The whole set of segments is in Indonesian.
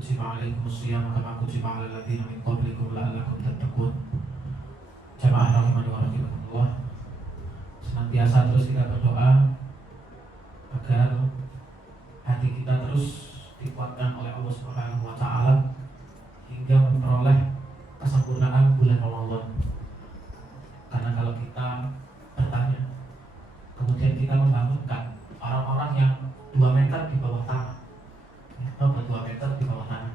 kutiba alaikumus shiyam kama kutiba alal ladzina min qablikum la'allakum tattaqun. Jamaah rahimani wa rahimakumullah. Senantiasa terus kita berdoa agar hati kita terus dikuatkan oleh Allah Subhanahu wa taala hingga memperoleh kesempurnaan bulan Ramadan. Karena kalau kita bertanya, kemudian kita membangunkan orang-orang yang 2 meter di bawah tanah, atau 2 meter di bawah tanah,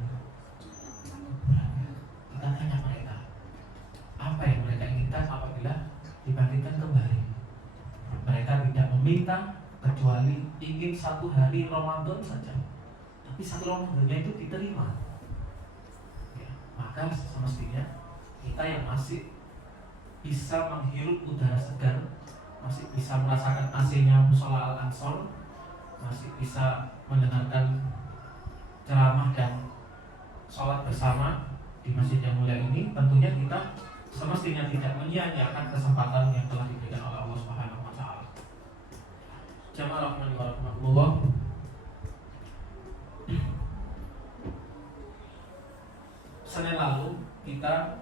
kita tanya mereka, apa yang mereka inginkan apabila dibangkitkan kembali? Mereka tidak meminta kecuali ingin 1 hari Ramadan saja, tapi 1 Ramadannya itu diterima. Ya, maka semestinya kita yang masih bisa menghirup udara segar, masih bisa merasakan AC-nya Mushola Al-Ansor, masih bisa mendengarkan ceramah dan sholat bersama di masjid yang mulia ini, tentunya kita semestinya tidak menyia-nyiakan kesempatan yang telah diberikan oleh Allah Subhanahu wa taala. Jamaah rahmani wa rahmatullah. Senin lalu kita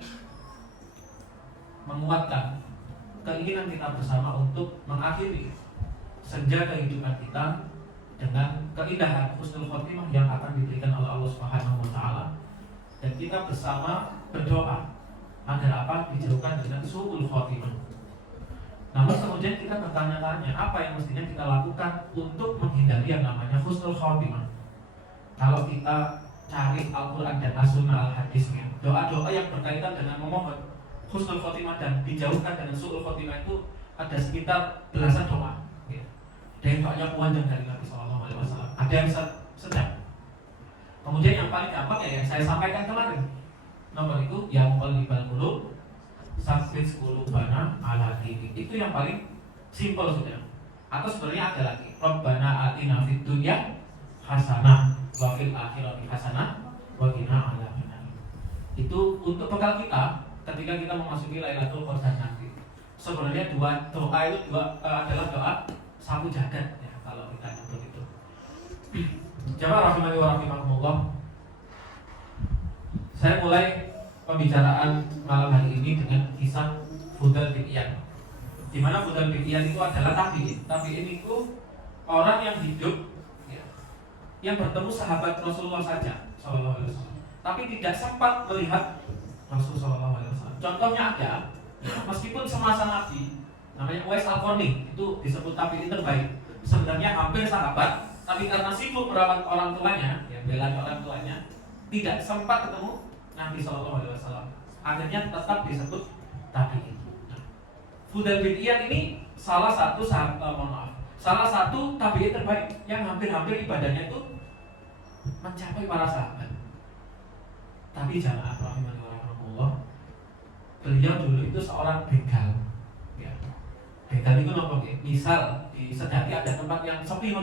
menguatkan keinginan kita bersama untuk mengakhiri senja kehidupan kita dengan keindahan husnul khotimah yang akan diberikan oleh Allah Subhanahu wa taala, dan kita bersama berdoa agar apa? Dijauhkan dengan su'ul khotimah. Namun kemudian kita bertanya-tanya, apa yang mestinya kita lakukan untuk menghindari yang namanya husnul khotimah? Kalau kita cari Al-Quran dan As-Sunnah Al-Hadisnya, doa-doa yang berkaitan dengan memohon husnul khotimah dan dijauhkan dengan su'ul khotimah itu ada sekitar belasan doa. Ya. Ada yang doanya panjang dari Nabi SAW, ada yang sedang. Kemudian yang paling gampang ya yang saya sampaikan kemarin. Nomor itu yang muqallibal qulub tsabbit qulubana ala dinik. Itu yang paling simpel sudah. Atau sebenarnya ada lagi. Rabbana atina fid dunya hasanah wa fil akhirati hasanah wa qina adzabannar. Itu untuk bekal kita ketika kita memasuki Lailatul Qadar nanti. Sebenarnya doa itu adalah doa sapu jagat ya, kalau kita nyebut itu. Jamaah rahimani wa rahimakumullah. Saya mulai pembicaraan malam hari ini dengan kisah Fudal bin Iyad. Di mana Fudal bin Iyad itu adalah tabi'in. Tabi'in itu orang yang hidup ya, yang bertemu sahabat Rasulullah saja sallallahu alaihi wasallam, tapi tidak sempat melihat Rasul sallallahu alaihi wasallam. Contohnya ada, meskipun semasa Nabi, namanya Uwais Al-Qarni, itu disebut tabi'in terbaik. Sebenarnya hampir sahabat, tapi karena sibuk merawat orang tuanya, ya, bela orang tuanya, tidak sempat ketemu Nabi sallallahu alaihi wasallam. Akhirnya tetap disebut tabi'in. Fudal bin Iyad ini salah satu salah satu tabi'in terbaik yang hampir-hampir ibadahnya itu mencapai para sahabat. Tapi jamaah rahimani wa rahmatullah, beliau dulu itu seorang begal. Ya. Begal itu apa? Misal di Sedati ada tempat yang sepi,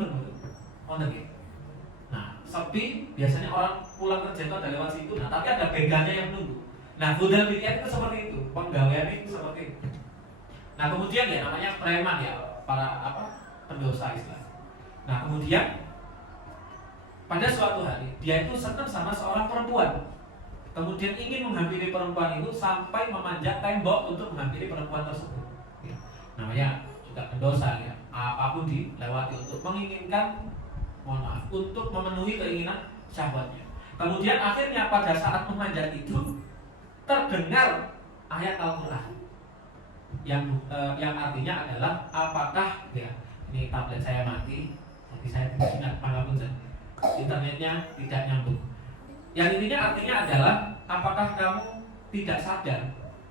nah, sepi biasanya orang pulang kerja itu ada lewat situ. Nah, tapi ada begalnya yang menunggu. Nah, Fudal bin Iyad itu seperti itu, penggaweannya itu seperti itu. Nah, kemudian ya namanya preman ya, para pendosa Islam. Nah, kemudian pada suatu hari dia itu senang sama seorang perempuan. Kemudian ingin menghampiri perempuan itu sampai memanjat tembok untuk menghampiri perempuan tersebut. Ya. Namanya juga pendosa ya. Apapun dilewati untuk menginginkan, untuk memenuhi keinginan syahwatnya. Kemudian akhirnya pada saat memanjat itu terdengar ayat Al-Quran yang artinya adalah apakah ya, ini tablet saya mati, jadi saya tidak ingat apapun, internetnya tidak nyambung. Yang intinya artinya adalah apakah kamu tidak sadar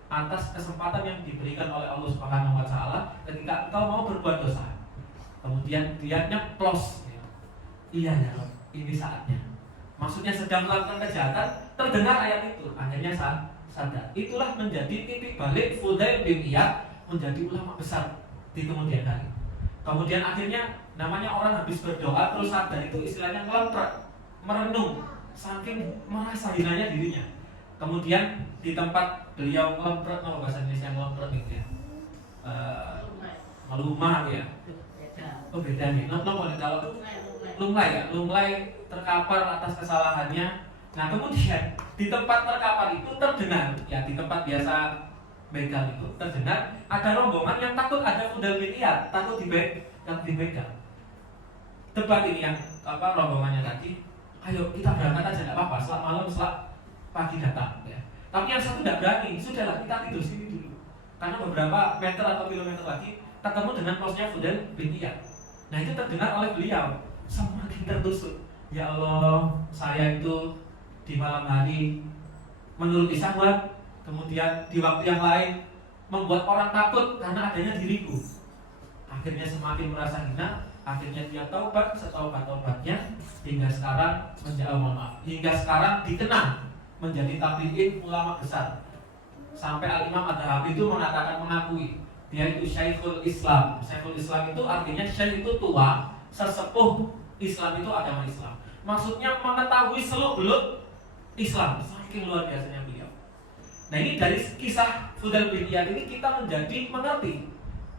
atas kesempatan yang diberikan oleh Allah Subhanahu wa taala ketika engkau mau berbuat dosa. Kemudian dia nyeplos. Iya ya Rob, ini saatnya. Maksudnya sedang melakukan kejahatan, terdengar ayat itu, akhirnya sadar. Itulah menjadi titik balik Fudail bin Iyad menjadi ulama besar di kemudian hari. Kemudian akhirnya namanya orang habis berdoa terus sadar, itu istilahnya ngelempret, merenung, saking merasa hinanya dirinya. Kemudian di tempat beliau ngelempret, bahasa Indonesia ngelempret itu ya, melumah ya. Oh beda nih, kalau lumlai ya, lumlai terkapar atas kesalahannya, Nah kemudian di tempat perkapan itu terdengar, ya di tempat biasa begal itu terdengar ada rombongan yang takut ada Fudal bin Iyad, takut yang dibegal. Tebak ini yang rombongannya tadi, ayo kita berangkat aja nggak apa-apa, selak malam selak pagi datang. Ya. Tapi yang satu tidak berani, sudahlah kita tidur sini dulu. Karena beberapa meter atau kilometer lagi ketemu dengan posnya Fudal bin Iyad. Nah itu terdengar oleh beliau, semakin tertusuk. Ya Allah, saya itu di malam hari menuruti syahwat, kemudian di waktu yang lain membuat orang takut karena adanya diriku. Akhirnya semakin merasa hina, akhirnya dia taubat setaubat-taubatnya hingga sekarang hingga sekarang dikenal menjadi tabi'in ulama besar. Sampai Al-Imam Adz-Dzahabi itu mengakui dia itu Syekhul Islam. Syekhul Islam itu artinya syekh itu tua, sesepuh Islam itu agama Islam. Maksudnya mengetahui seluk-beluk Islam. Saking luar biasanya beliau. Nah ini dari kisah Fudal bin Iyad ini kita menjadi mengerti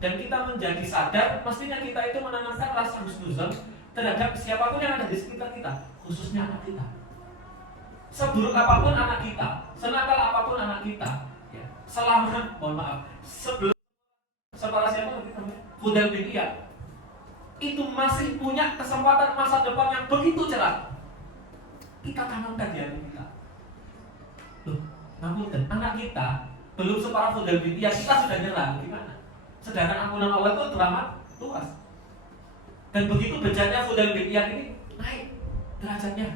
dan kita menjadi sadar, mestinya kita itu menanamkan rasa husnuzon terhadap siapapun yang ada di sekitar kita, khususnya anak kita. Seburuk apapun anak kita, senakal apapun anak kita, ya, selama, mohon maaf, sebelum separah siapa Fudal bin Iyad itu masih punya kesempatan masa depan yang begitu cerah. Kita tanamkan di hati kita. Loh, namun anak kita belum separah Fudal bin Iyad, kita sudah nyerah, gimana? Sedangkan ampunan Allah itu teramat luas. Dan begitu bejatnya Fudal bin Iyad ini naik derajatnya,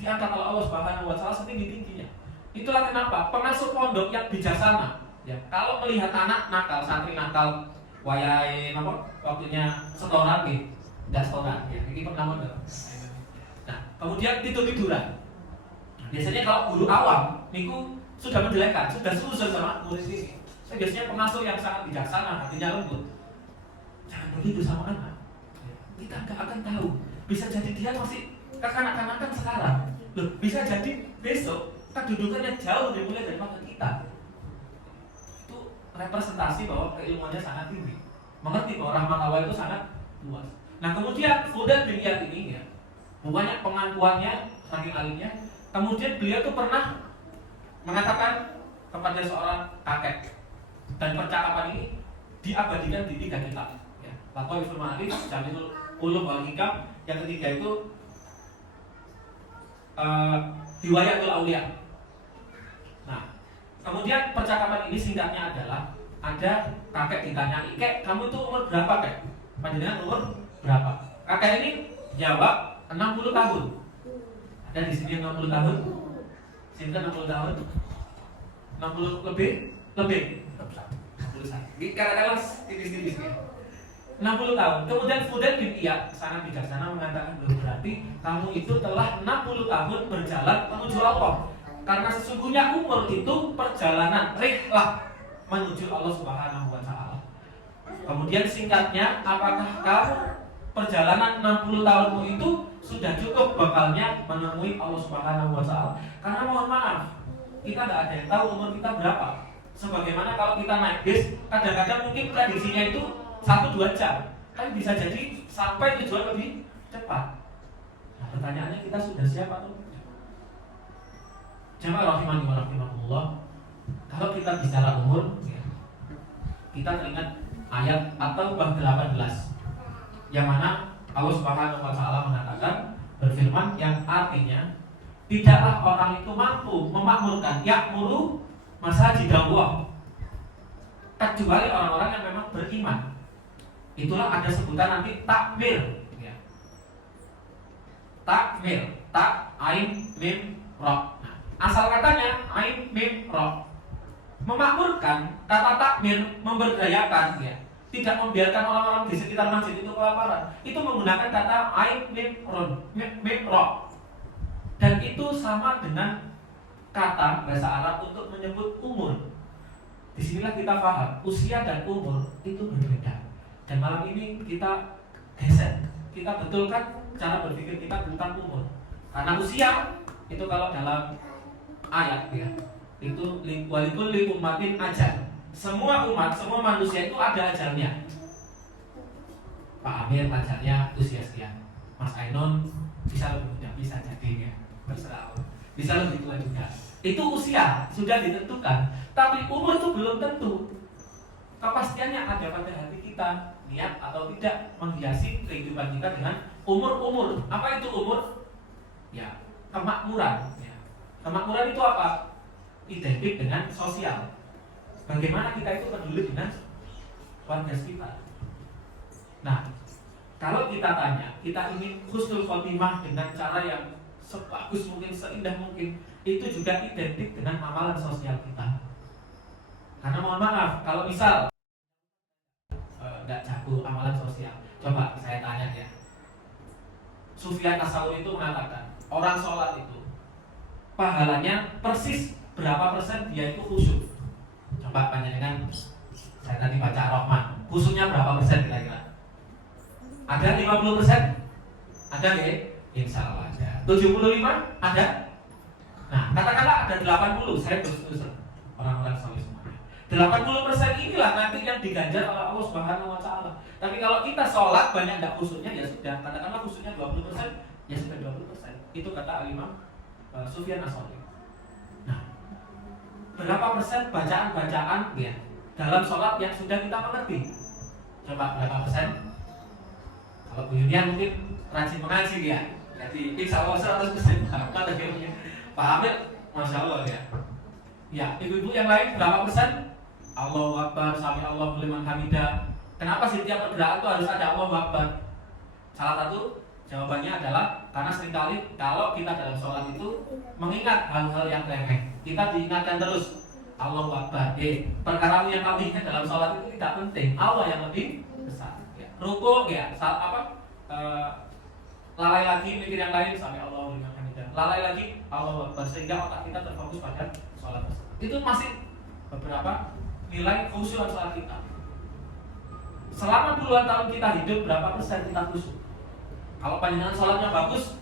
diangkat oleh Allah Subhanahu wa Ta'ala setinggi-tingginya. Itulah kenapa pengasuh pondok yang bijaksana, ya, kalau melihat anak nakal, santri nakal, wayai waktunya setoran gitu, tidak setoran, ya, ini pernah modal. Nah, kemudian tidur-tiduran. Biasanya kalau guru awam, niku sudah menjelekkan, sudah susah sama murid ini. Biasanya pengasuh yang sangat bijaksana, hatinya lembut. Jangan begitu sama anak. Kita nggak akan tahu. Bisa jadi dia masih kekanak-kanakan sekarang. Loh, bisa jadi besok kedudukannya jauh lebih mulia daripada kita. Itu representasi bahwa keilmuannya sangat tinggi. Mengerti bahwa rahmat Allah itu sangat luas. Nah kemudian Fudal bin Iyad ini, ya, banyak pengakuannya, saking alimnya. Kemudian beliau tuh pernah mengatakan kepada seorang kakek. Dan percakapan ini diabadikan di 3 kitab, ya. Lataiful Ma'arif, Jamilul Ulum wal Hikam. Yang ketiga itu Hiwayatul Aulia. Nah, kemudian percakapan ini singkatnya adalah ada kakek ditanya, "Kek, kamu itu umur berapa, Kek? Panjenengan umur berapa?" Kakek ini jawab 60 tahun. Ada di sini 60 tahun? Sinten 60 tahun? 60 lebih? Ini katakanlah tipis-tipis ya. 60 tahun. Kemudian Fudal bin Iyad sangat bijaksana mengatakan, berarti kamu itu telah 60 tahun berjalan menuju Allah. Karena sesungguhnya umur itu perjalanan rihlah menuju Allah Subhanahu wa Ta'ala. Kemudian singkatnya, apakah kamu perjalanan 60 tahunmu itu sudah cukup bekalnya menemui Allah Subhanahu wa Ta'ala? Karena mohon maaf, kita tidak ada yang tahu umur kita berapa. Sebagaimana kalau kita naik bis, kadang-kadang mungkin prediksinya itu 1-2 jam, tapi bisa jadi sampai tujuan lebih cepat. Nah, pertanyaannya kita sudah siap atau tidak? Jamaah rahimani wa rahimakumullah. Kalau kita bicara umur, ya, kita teringat ayat At-Taubah 18, yang mana Allah Subhanahu wa Ta'ala mengatakan, berfirman, yang artinya tidaklah orang itu mampu memakmurkan ya'muru masjid Allah kecuali orang-orang yang memang beriman. Itulah ada sebutan nanti takmir, ya. Takmir, tak, ain, mim, ro. Nah, asal katanya ain, mim, ro. Memakmurkan, kata takmir, memberdayakan, ya. Tidak membiarkan orang-orang di sekitar masjid itu kelaparan. Itu menggunakan kata ain, mim, ro. Dan itu sama dengan kata bahasa Arab untuk menyebut umur. Disinilah kita paham usia dan umur itu berbeda. Dan malam ini kita geser, kita betulkan cara berpikir kita tentang umur. Karena usia itu kalau dalam ayat, ya, itu walikulli ummatin ajal. Semua umat, semua manusia itu ada ajalnya. Pak Amir ajalnya usia sekian, Mas Ainun bisa lebih muda, bisa jadi, ya, terserah. bisa lebih tua juga. Itu usia sudah ditentukan, tapi umur itu belum tentu. Kepastiannya ada pada hati kita, niat atau tidak menghiasi kehidupan kita dengan umur-umur. Apa itu umur? Ya, kemakmuran. Ya. Kemakmuran itu apa? Identik dengan sosial. Bagaimana kita itu peduli dengan warga sekitar. Nah, kalau kita tanya, kita ingin husnul khotimah dengan cara yang sebagus mungkin, seindah mungkin, itu juga identik dengan amalan sosial kita. Karena mohon maaf, kalau misal nggak jago amalan sosial, coba saya tanya ya. Sufyan As-Tsauri itu mengatakan, orang sholat itu pahalanya persis berapa persen dia itu khusyuk. Coba tanya dengan saya tadi baca Ar-Rahman, khusyuknya berapa persen kira-kira? Ada 50%? Ada ya? Insya Allah ada. 75? Ada? Nah, katakanlah ada 80, saya terus orang-orang soleh semuanya. 80% inilah nanti yang diganjar oleh Allah Subhanahu wa taala. Tapi kalau kita sholat banyak tidak khusyuknya, ya sudah, katakanlah khusyuknya 20%, ya sudah 20%. Itu kata Imam Sufyan As-Tsauri. Nah, berapa persen bacaan-bacaan ya dalam sholat yang sudah kita mengerti? Coba berapa persen? Kalau Bu Yunian mungkin rajin mengaji ya, jadi insya Allah 100% Pak Hamid, Masya Allah ya. Ya, ibu-ibu yang lain berapa persen? Allahu Akbar, Sami Allahu liman hamidah. Kenapa sih tiap pergerakan itu harus ada Allahu Akbar? Salah satu jawabannya adalah karena seringkali kalau kita dalam sholat itu mengingat hal-hal yang remeh, kita diingatkan terus Allahu Akbar. Perkara yang kami ingat dalam sholat itu tidak penting, Allah yang lebih besar. Ruku ya, lalai lagi mikir yang lain sampai Allah liman hamidah. Lalai lagi Allahu Akbar sehingga otak kita terfokus pada sholat tersebut. Itu masih beberapa nilai khusyukan sholat kita. Selama puluhan tahun kita hidup, berapa persen kita khusyuk? Kalau panjenengan sholatnya bagus,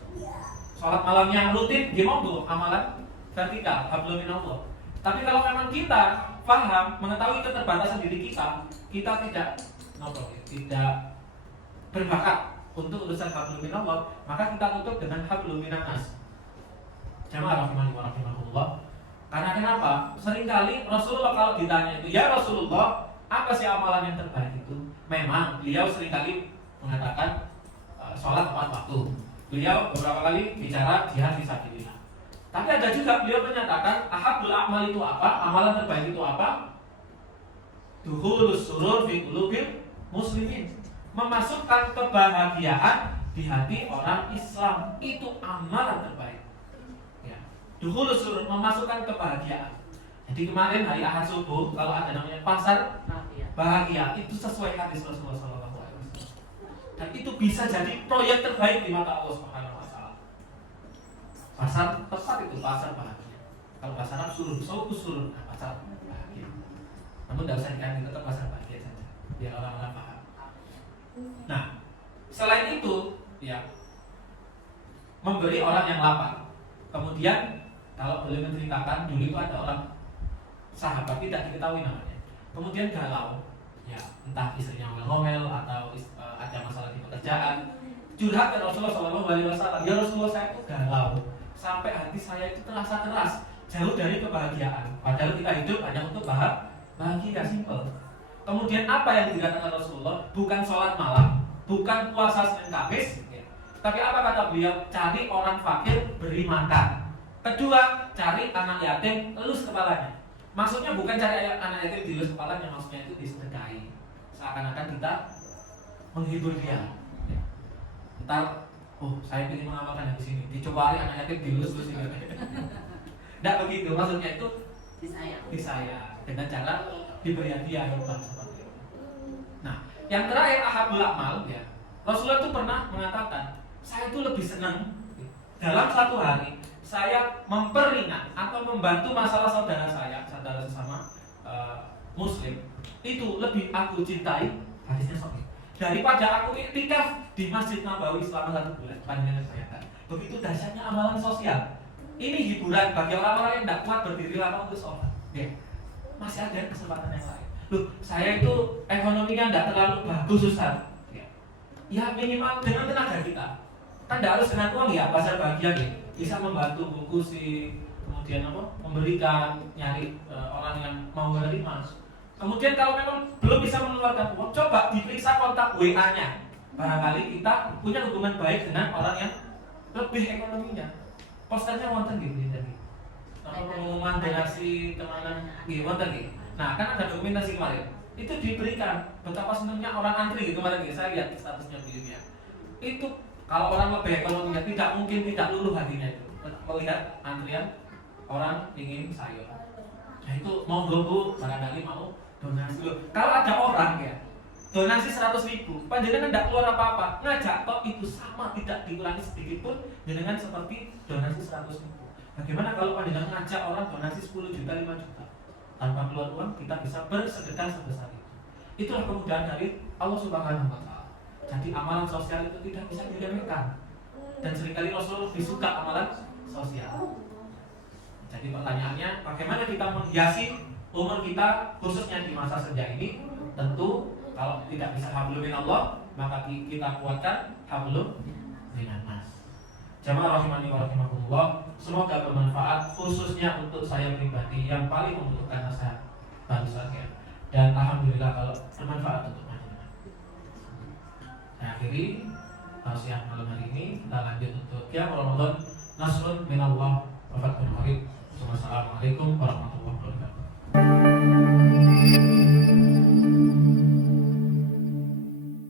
sholat malamnya rutin, gimana tuh amalan vertikal, hablum minallah. Tapi kalau memang kita paham, mengetahui keterbatasan diri kita tidak berbakat untuk urusan hablum minallah, maka kita tutup dengan hablum minannas. Jamaah rahimani wa rahimakumullah. Karena kenapa? Seringkali Rasulullah kalau ditanya itu, ya Rasulullah, apa sih amalan yang terbaik itu? Memang beliau seringkali mengatakan sholat tepat waktu. Beliau beberapa kali bicara jihad fisabilillah. Tapi ada juga beliau menyatakan ahabul amal itu apa? Amalan terbaik itu apa? Dukhulus surur fi qulubil muslimin. Memasukkan kebahagiaan di hati orang Islam, itu amalan terbaik. Ya. Dukhulus surur, memasukkan kebahagiaan. Jadi kemarin hari Ahad subuh kalau ada namanya pasar bahagia, itu sesuai hadis Rasulullah SAW. Dan itu bisa jadi proyek terbaik di mata Allah Subhanahu wa taala. Pasar tepat itu pasar bahagia. Kalau pasar Arab surur, surur, pasar bahagia. Namun tidak usah diganti, tetap pasar bahagia saja, biar orang-orang paham. Nah, selain itu, ya, memberi orang yang lapar. Kemudian kalau boleh menceritakan, dulu itu ada orang sahabat tidak diketahui namanya. Kemudian galau, ya, entah istrinya ngomel atau ada masalah di pekerjaan. Curhat ke Rasulullah SAW, ya Rasulullah, saya itu galau, sampai hati saya itu terasa keras, jauh dari kebahagiaan. Padahal kita hidup hanya untuk bahagia, simple. Kemudian apa yang dikatakan Rasulullah? Bukan sholat malam, bukan puasa Senin Kamis, ya. Tapi apa kata beliau? Cari orang fakir, beri makan. Kedua, cari anak yatim, elus kepalanya. Maksudnya bukan cari anak yatim dielus kepalanya, maksudnya itu disedekahi. Seakan-akan kita menghibur dia. Ya. Ntar, saya ingin mengamalkan di sini. Dicoba anak yatim dielus ini. Tidak begitu, maksudnya itu disayang dengan cara diberi hadiah seperti itu. Nah, yang terakhir ahabul amal, ya. Rasulullah itu pernah mengatakan, saya itu lebih senang dalam satu hari saya memperingat atau membantu masalah saudara sesama muslim, itu lebih aku cintai, hadisnya sahih, daripada aku iktikaf di Masjid Nabawi selama 1 bulan. Panjenengan bayangkan, begitu dahsyatnya amalan sosial. Ini hiburan bagi orang-orang yang tidak kuat berdiri lama untuk sholat. Ya. Masih ada kesempatan yang lain. Loh, saya itu ekonominya tidak terlalu bagus, Ustaz. Ya, minimal dengan tenaga kita. Kan tidak harus dengan uang, ya, pasar bahagia gitu. bisa membantu bungkusi, kemudian memberikan, nyari orang yang mau menerima. Kemudian kalau memang belum bisa mengeluarkan uang, coba diperiksa kontak WA-nya. Barangkali kita punya hubungan baik dengan orang yang lebih ekonominya. Posternya wonten gitu tadi. Pengumuman donasi kemana gitu wonten gitu. Nah, kan ada dokumentasi kemarin. Itu diberikan. Betapa senangnya orang antri gitu kemarin gitu. Saya lihat statusnya beliaunya. Itu kalau orang lebih ekonominya tidak mungkin tidak luluh hatinya itu. Melihat antrian orang ingin sayur. Nah, itu monggo Bu, barangkali mau donasi. Kalau ada orang ya donasi 100.000, panjenengan tidak keluar apa-apa, ngajak toh itu sama, tidak dikurangi sedikit pun, dengan seperti donasi 100.000. Bagaimana kalau panjenengan ngajak orang donasi 10 juta, 5 juta, tanpa keluar uang, kita bisa bersedekah sebesar itu. Itulah kemudahan dari Allah Subhanahu Wa Taala. Jadi amalan sosial itu tidak bisa diremehkan, dan seringkali Rasul lebih suka amalan sosial. Jadi pertanyaannya, bagaimana kita menghiasi umur kita khususnya di masa senja ini? Tentu kalau tidak bisa hablum minallah, maka kita kuatkan hablum minannas. Jamaah rahimani wa rahimakumullah, semoga bermanfaat khususnya untuk saya pribadi yang paling membutuhkan nasihat barusan ya. Dan alhamdulillah kalau bermanfaat untuk panjenengan. Saya akhiri tausiah malam hari ini. Kita lanjut untuk qiyam Ramadan, nasrun minallah wa fathun qarib. Wassalamualaikum warahmatullahi wabarakatuh.